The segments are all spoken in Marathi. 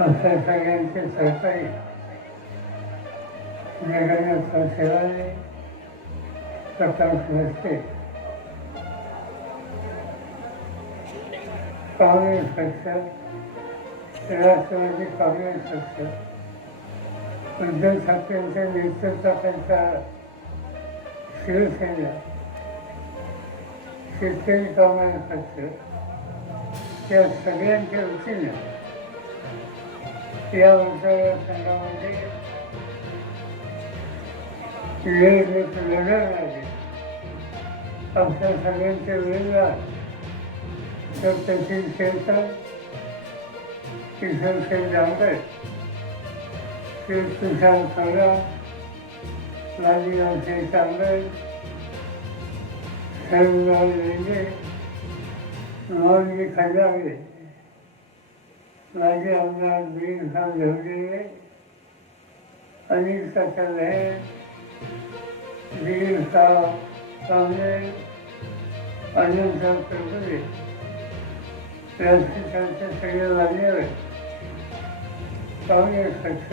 आमच्या सगळ्यांचे सहकारी. जगन्नाथ सेवाने प्रकाश नसते काँग्रेस पक्ष. राष्ट्रवादी काँग्रेस पक्ष. उद्धव ठाकरेंच्या नेतृत्वाखालचा शिवसेना. शेतकरी काँग्रेस पक्ष. या सगळ्यांच्या वतीनं या वर्षाच्या संघामध्ये निवडणूक लढवणारे आमच्या सगळ्यांचे वेगळा सप्तशील शेरकर किशोर शेठ डांगर श्री तुषार खवरा लालीराव शेठ डांगर सर्वराव लेंगे मौली खंडागरे माझे आमदार वीरसाव झेवडे अनिल सचल है कांबळे अनंतराव करकुले राजकीय सगळे लागले काँग्रेस पक्ष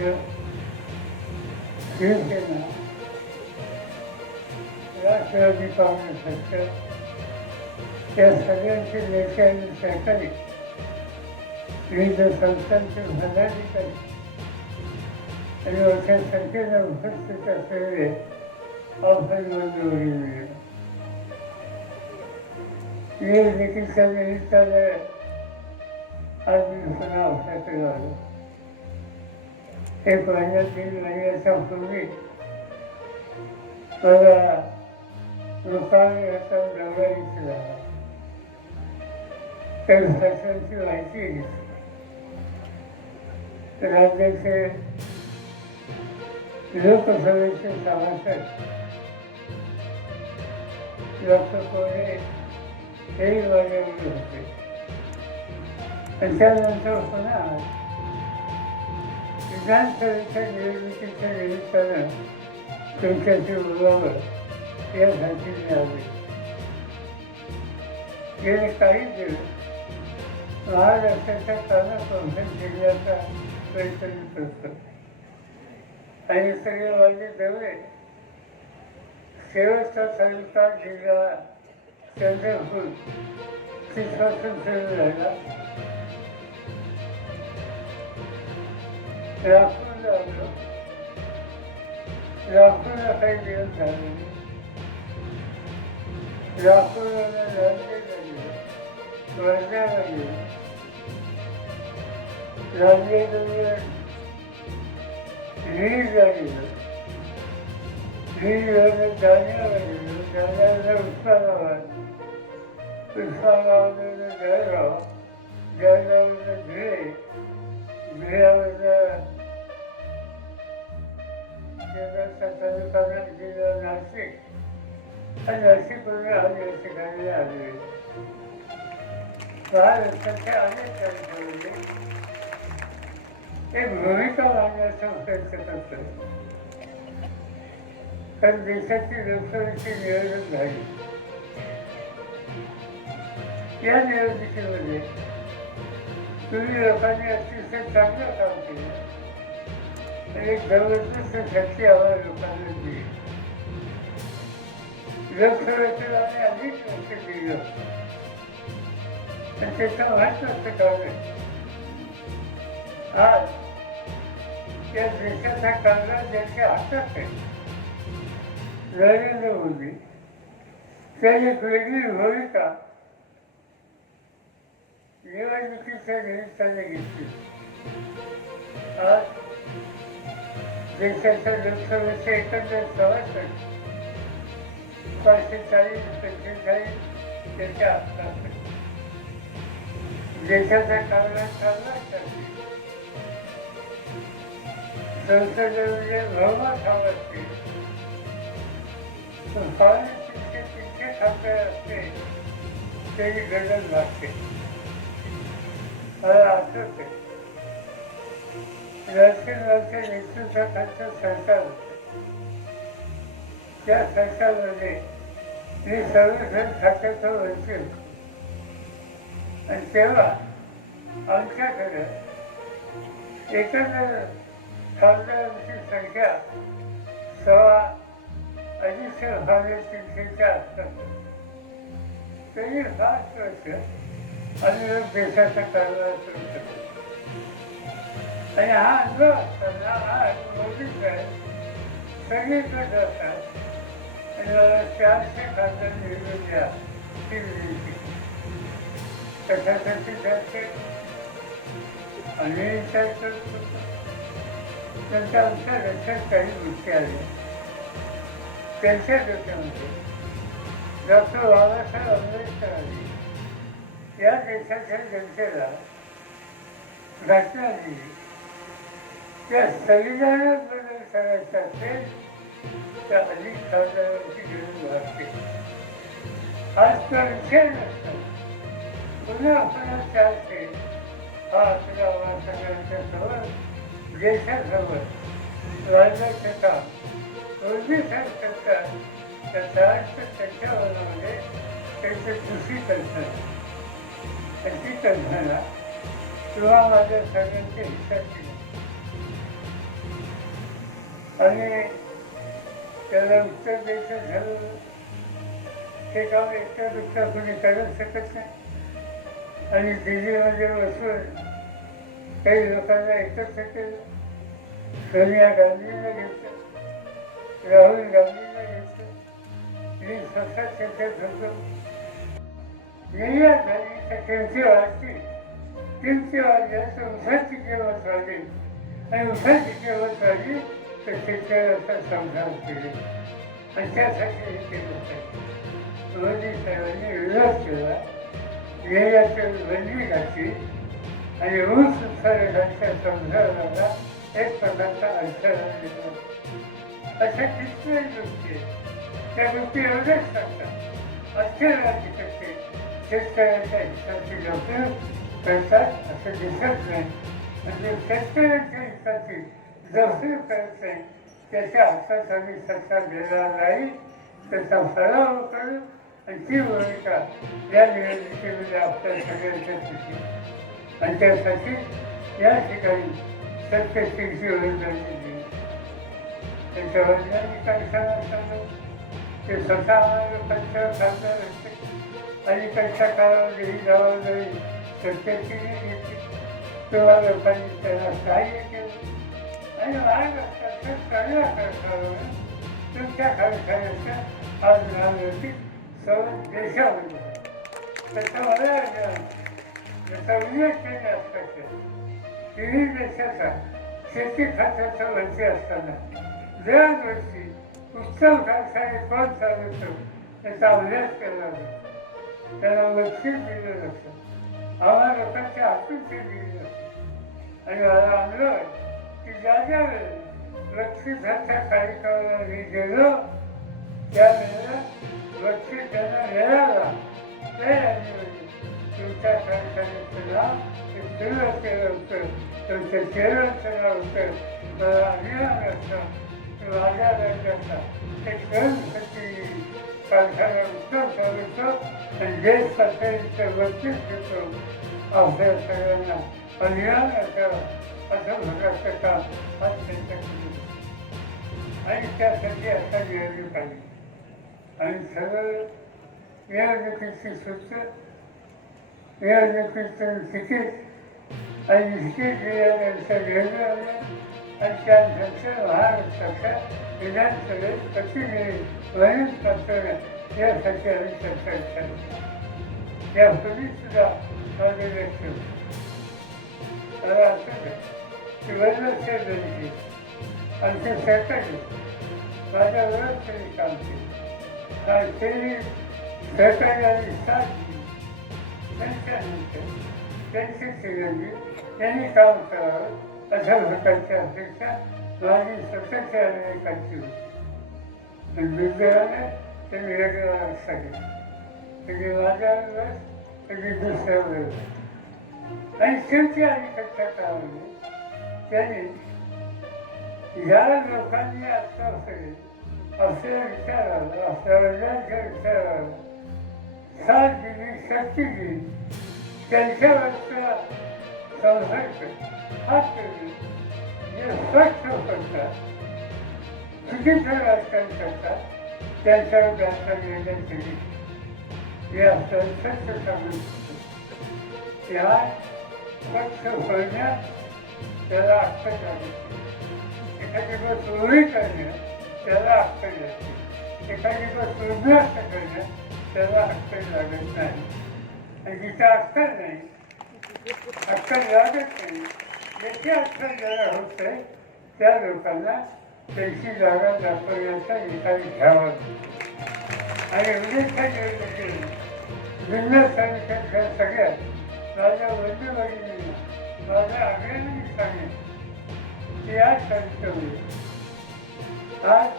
शिवसेना राष्ट्रवादी काँग्रेस पक्ष या सगळ्यांचे नेते आणि सहकारी विविध संस्थांचे पदाधिकारी आणि मोठ्या संख्येने उपस्थित असलेले ऑफर मंजुरी निवडणुकीच्या निमित्ताने आज मी पुन्हा आपल्याकडे आलो. एक महिन्यात दीड महिन्याच्या पूर्वी मला लोकांनी याचा दौरा इथला तर शासनाची माहिती घेतली. राज्याचे लोकसभेचे सभासद डॉक्टर कोणे हेही होते. त्याच्यानंतर पुन्हा विधानसभेच्या निवडणुकीच्या निमित्तानं तुमच्याशी बोलावं यासाठी मिळाले गेले काही दिवस महाराष्ट्राच्या कानाकोपऱ्यात जिल्ह्याचा चैतन्य करतो आणि सगळे वाजे जवळ शेवटचा तालुका जिल्हा चंद्रपूर तिथपासून सुरू झाला राखून लावलो राखूनला काही दिवस झाले राखून झाले वर्ध्याला गेलो वर्ध्याला गेलो रांजेला वीज गेलो वीजवरनं जालन्याला गेलो जालन्याला उस्मानाबाद उस्मानाबादवरनं जळगाव जळगाववरनं धुळे धुळ्यावरनं जगाचा तालुका जिल्हा नाशिक आणि नाशिकवरून आम्ही या ठिकाणी आले महाराष्ट्राच्या अनेक कार्यक्रमांनी एक भूमिका मांडण्याचा प्रयत्न करतो कारण देशाची लोकसभेची निवडणूक झाली. या निवडणुकीमध्ये तुम्ही लोकांनी अतिशय चांगलं काम केलं. आणि जबरदस्त शक्ती आम्हाला लोकांना दिली. लोकसभेचं आम्ही अधिक लक्ष दिलं आणि त्याचं महत्वाचं काम आहे. आज या देशाचा कांदा ज्यांच्या हातात आहे नरेंद्र मोदी त्यांनी एक वेगळी भूमिका निवडणुकीच्या निमित्ताने घेतली आज देशाच्या लोकसभेचे एकंदर सभासद पाचशे चाळीस पंचेचाळीस त्याच्या हातात आहे. देशाचा कांदा चालण्यासाठी संसदेमध्ये बहुमत हवं असते तितके असते त्याची गरज लागते मला आठवते सरकार त्या सरकारमध्ये मी सर्वजण खात्याचं वंचित आणि तेव्हा आमच्याकडे एकंदर खासदारांची संख्या सहा अडीचशे हजार तीनशेच्या आसपास तरी पाच वर्ष आणि देशाचा कारभार करू शकतो आणि हा न असताना हा मोदी साहेब सगळीकडे जातात आणि मला चारशे खासदार निवडून द्या ती विनंती. कशासाठी जाते आम्ही विचार करतो त्यांच्या आमच्या लक्षात काही गोष्टी आल्या त्यांच्या डोक्यामध्ये डॉक्टर बाबासाहेब आंबेडकर आले या देशाच्या जनतेला घटना दिली त्या संविधानात बदल करायचा असेल तर अधिक खासदारांची गरज भासते आज तर विषय नसतात. पुन्हा पुन्हा चालते हा आपल्या सगळ्यांच्या समोर देशासमोर राज्याचं काम दोन्ही साहेब त्या दहाच्या अर्थ त्यांच्या वनामध्ये त्यांचे कृषी कल्पना. त्याची कल्पना किंवा माझ्या सगळ्यांच्या हिताची आणि त्याला उत्तर द्यायचं झालं ते काम एकटा दुसरा कोणी करूच शकत नाही. आणि दिल्लीमध्ये बसून काही लोकांना एकत्र केलं सोनिया गांधींना घेतलं राहुल गांधींना घेतलं मी स्वतः त्याच्यात होतो निर्यात झाली तर किमती वाढतील किमती वाढल्या तर उसाची किंमत वाढली. आणि उसाची किंमत वाढली तर शेतकऱ्याचा संसार केले. आणि त्यासाठी हे केलं पाहिजे मोदी साहेबांनी विरोध केला. निर्यात बंदी घातली. आणि ऊस उत्पादकांच्या संसाराला एक प्रकारचा अडथळा दिला अशा कितीतरी गोष्टी त्या गोष्टी एवढ्याच सांगतात. अख्ख्या राज्याचे शेतकऱ्यांच्या हिताची गंभीर करतात असं दिसत नाही. म्हणजे शेतकऱ्यांच्या हिताची गंभीर करत नाही. त्याच्या हातात आम्ही सत्ता देणार नाही. त्याचा फळाव करू. आणि ती भूमिका या निवडणुकीमध्ये आपल्या सगळ्यांच्या आणि त्यासाठी या ठिकाणी सत्यशेषी वडिलांनी दिली त्यांच्या वडिलांनी काय ते स्वतः आम्हाला खासदार आणि काळामध्ये ही जबाबदारी सत्याची घेतली तेव्हा लोकांनी त्याला सहाय्य केलं? आणि महाराष्ट्राच्या सगळ्या तुमच्या खासदाराच्या आज नावावरती सर्व देशामध्ये. त्याचा मला याचा उल्लेख केला असताना तिन्ही देशाचा शेती खात्याचा मंत्री असताना दरवर्षी उत्सव कारखाने कोण चालवतो याचा अभ्यास केला जातो त्याला बक्षीस दिलं जातं आम्हाला लोकांच्या हातून ते दिली जाते आणि मला आणलं की ज्या ज्या वेळेला बक्षिसाच्या कार्यक्रमाला मी गेलो त्यावेळेला बक्षीस त्यांना मिळाला ते तुमच्या कार्यक्रमाचं सुरू केलं होतं होतं मला अभिमान माझ्या राज्याचा सहनशक्ती आणि देश पातळीचं आपल्या सगळ्यांना अभिमान असावा असं काम आज त्यांच्याकडे आणि त्यासाठी आता निवडणूक आली आणि सगळं निवडणुकीची सूत्र निवडणुकीचं तिकीट आणि तिकीट दिल्यानंतर निवडून आलं आणि त्यानंतर महाराष्ट्राच्या विधानसभेत प्रतिनिधी वरील पाठवणं यासाठी आम्ही चर्चा केली यापूर्वी सुद्धा माझे व्यक्त मला आठवलं की वरच्या दिवशी आमचे सरकारी माझ्याबरोबर त्यांनी काम केलं आणि त्यांनी सरकारी आणि साथ त्यांच्यानंतर त्यांचे चिरंजीव त्यांनी काम करावं अशा प्रकारच्या अपेक्षा माझी स्वतःच्या अनेकांची होती आणि दुर्दैवाने ते वेगळा सांगितलं कधी माझ्या वेळेस कधी दुसऱ्या वेळेस आणि शेवटी अलीकडच्या काळामध्ये त्यांनी ह्या लोकांनी आत्ता सगळे असे विचाराला अशा वेळेच्या विचाराला साथ दिली शक्ती दिली त्यांच्यावरचा संघर्ष हात केले जे स्वच्छ करतात चुकीचं राजकारण करतात त्यांच्यावर त्यांचा निर्णय केली हे असं स्वच्छ सांगू शकतो या स्वच्छ होण्यात त्याला अक्ष लागते एखादी गोष्ट चोरी करण्यात त्याला अक्ष लागते एखादी गोष्ट उद्ध्वस्त करण्यात त्याला अक्कल लागत नाही. आणि जिथं अक्कल नाही. अक्कल लागत नाही. याची अक्कल ज्याला होत आहे त्या लोकांना त्यांची जागा दाखवण्याचा निकाल घ्यावा आणि उद्याच्या निवडणुकीत भिन्न संख्येच्या सगळ्यात माझ्या वडील माझ्या आग्रहाने सांगेन की या संस्थेमध्ये आज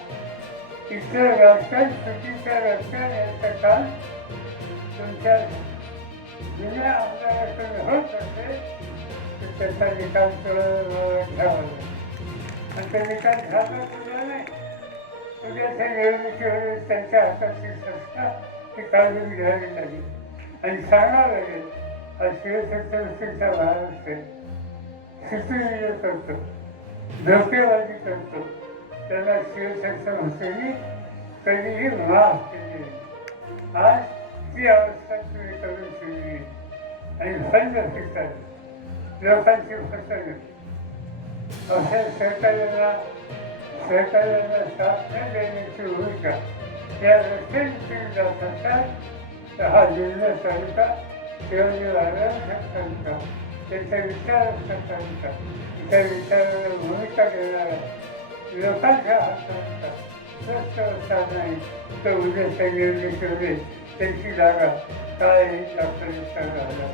इथं राजकारण चुकीच्या राजकारण याचं काम तुमच्या जुन्या आमदाराकडे होत असेल तर त्याचा निकाल घ्यावा आणि ते निकाल घ्यायला तुला नाही. उद्याच्या निवडणुकीवर त्यांच्या हाताची संस्था ती काढून घ्यावी लागेल. आणि सांगावं लागेल हा शिवसंस्थेचा महाराष्ट्र शिस्तुनिय करतो धोकेबाजी करतो. त्याला शिवसंस्था हुसेनी कधीही माफ केली. आज ती अवस्था तुम्ही करून ठेवली. आणि बंद फिरतात. लोकांची फसवणूक. अशा सरकारला सरकारला साथ न देण्याची भूमिका या रस्त्याने तुम्ही जात असाल तर हा जिल्हा तालुका शिवाजी महाराज तालुका त्याच्या विचाराचा तालुका त्या विचाराला भूमिका घेणारा लोकांच्या हातात स्वस्त असा नाही तर उद्याच्या निवडणुकीमध्ये त्यांची जागा काय हे झाला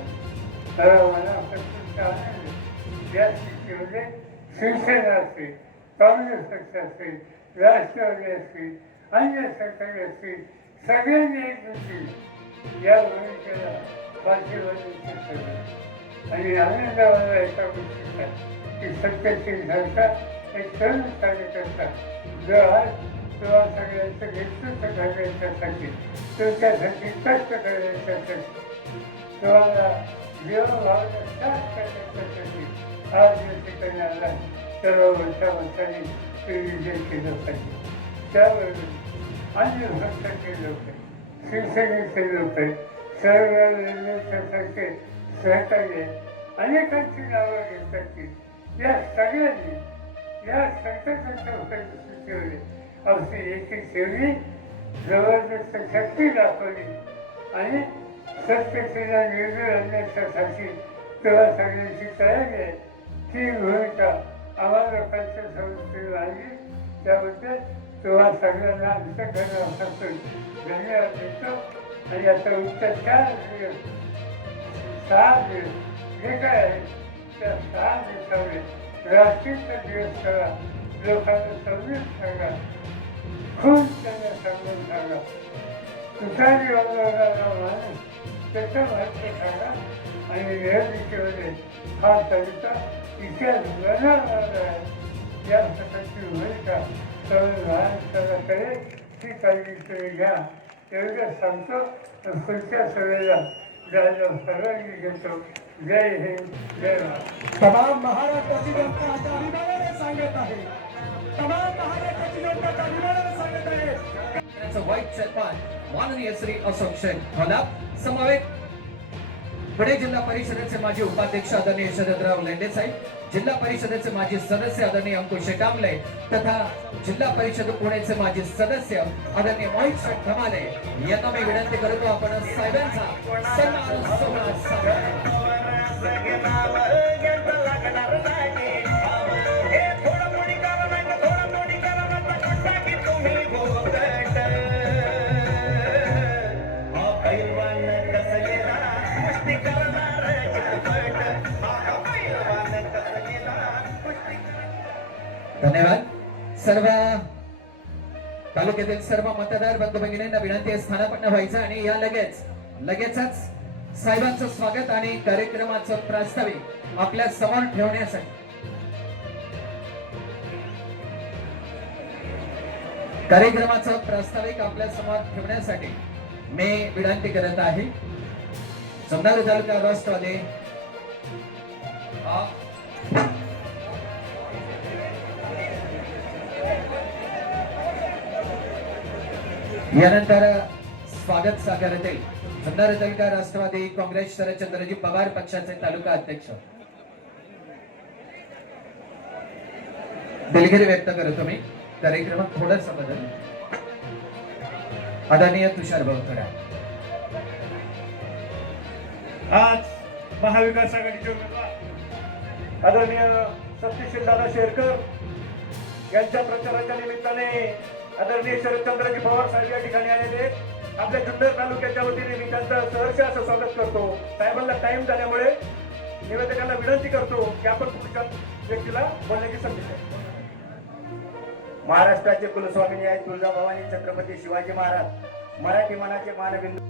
मला मनापासून आनंद या स्थितीमध्ये शिवसेना असतील काँग्रेस पक्ष असेल राष्ट्रवादी असतील अन्य सरकारी असतील सगळ्यांनी एकजुटी या भूमिकेला पाठिंबा आणि आनंद मला एका गोष्टीचा की सत्यशील सरकार एक तरुण कार्यकर्ता जो आज तुला सगळ्यांचं नेतृत्व करण्याच्यासाठी तुमच्यासाठी कष्ट करण्याच्यासाठी तुम्हाला जीवभावाला साथ करण्याच्यासाठी आज या ठिकाणी आला सर्व वर्षा वर्षांनी ते विजय केलं पाहिजे. त्याबरोबर अन्य पक्षाचे लोक आहेत शिवसेनेचे लोक आहेत सर्व रेल्वेसारखे सहकार्य अनेकांची नावं घेतात. की या सगळ्यांनी या संकटाच्या परिस्थितीमध्ये अवश्य एकी ठेवली जबरदस्त शक्ती दाखवली. आणि सत्यतेला निर्णय आणण्याच्यासाठी तेव्हा सगळ्यांची तयारी आहे. ती भूमिका आम्हाला लोकांच्या संस्थेला आली त्याबद्दल तेव्हा सगळ्यांना आमच्या घरापासून धन्यवाद देतो. आणि आता उत्तर चार दिवस. सहा दिवस. हे काय आहे? सहा दिवसामध्ये रात्रीचा दिवस करा लोकांना समजून सांगा खूप त्यांना समजून सांगा तुतारी वगैरे माणूस त्याचं महत्त्व सांगा आणि निवडणुकीमध्ये हा कविता इतिहास बनवणार आहे या प्रकारची भूमिका सर्व महाराष्ट्राकडे करेल ती काळजी घ्या एवढं सांगतो पुढच्या सभेला जायला सर्वांनी घेतो जय हिंद जय तमाम महाराष्ट्राची जनता आता अभिमानाने सांगत आहे. तमाम महाराष्ट्राची जनता अभिमानाने सांगत आहे. त्याचं वाईट चेअरमन माननीय श्री अशोक शेख होला समवेत. पुणे जिल्हा परिषदेचे माजी उपाध्यक्ष आदरणीय शरदराव लेंडे साहेब जिल्हा परिषदेचे माजी सदस्य आदरणीय अंकुश कांबळे तथा जिल्हा परिषद पुणेचे माजी सदस्य आदरणीय मोहित शेख धमाले यांना मी विनंती करतो आपण साहेबांचा सन्मान सोहळा धन्यवाद. सर्व तालुक्यातील सर्व मतदार बंधू भगिनींना विनंती स्थानापन्न व्हायचं आणि या लगेच लगेचच साहेबांचं स्वागत आणि कार्यक्रमाचं प्रास्ताविक आपल्यासमोर ठेवण्यासाठी. कार्यक्रमाचं प्रास्ताविक आपल्यासमोर ठेवण्यासाठी मी विनंती करत आहे. समजा तालुका राष्ट्रवादी. यानंतर स्वागत साकारते भंडारा तालुका राष्ट्रवादी काँग्रेस शरदचंद्रजी पवार पक्षाचे तालुका अध्यक्ष. दिलगिरी व्यक्त करतो मी. कार्यक्रमात थोडासा बदल आदरणीय तुषार भाऊकडे आज महाविकास आघाडीचे उमेदवार आदरणीय सत्यशील दादा शेरकर यांच्या प्रचाराच्या निमित्ताने आदरणीय शरदचंद्रजी पवार साहेब या ठिकाणी आलेले आपल्या जुन्नर तालुक्याच्या वतीने मी त्यांचं सहर्ष असं स्वागत करतो. साहेबांना टाइम झाल्यामुळे निवेदकांना विनंती करतो की आपण पुढच्या व्यक्तीला बोलण्याची संधी द्या. महाराष्ट्राचे कुलस्वामिनी आहेत तुळजाभवानी छत्रपती शिवाजी महाराज. मराठी मनाचे मानबिंदू.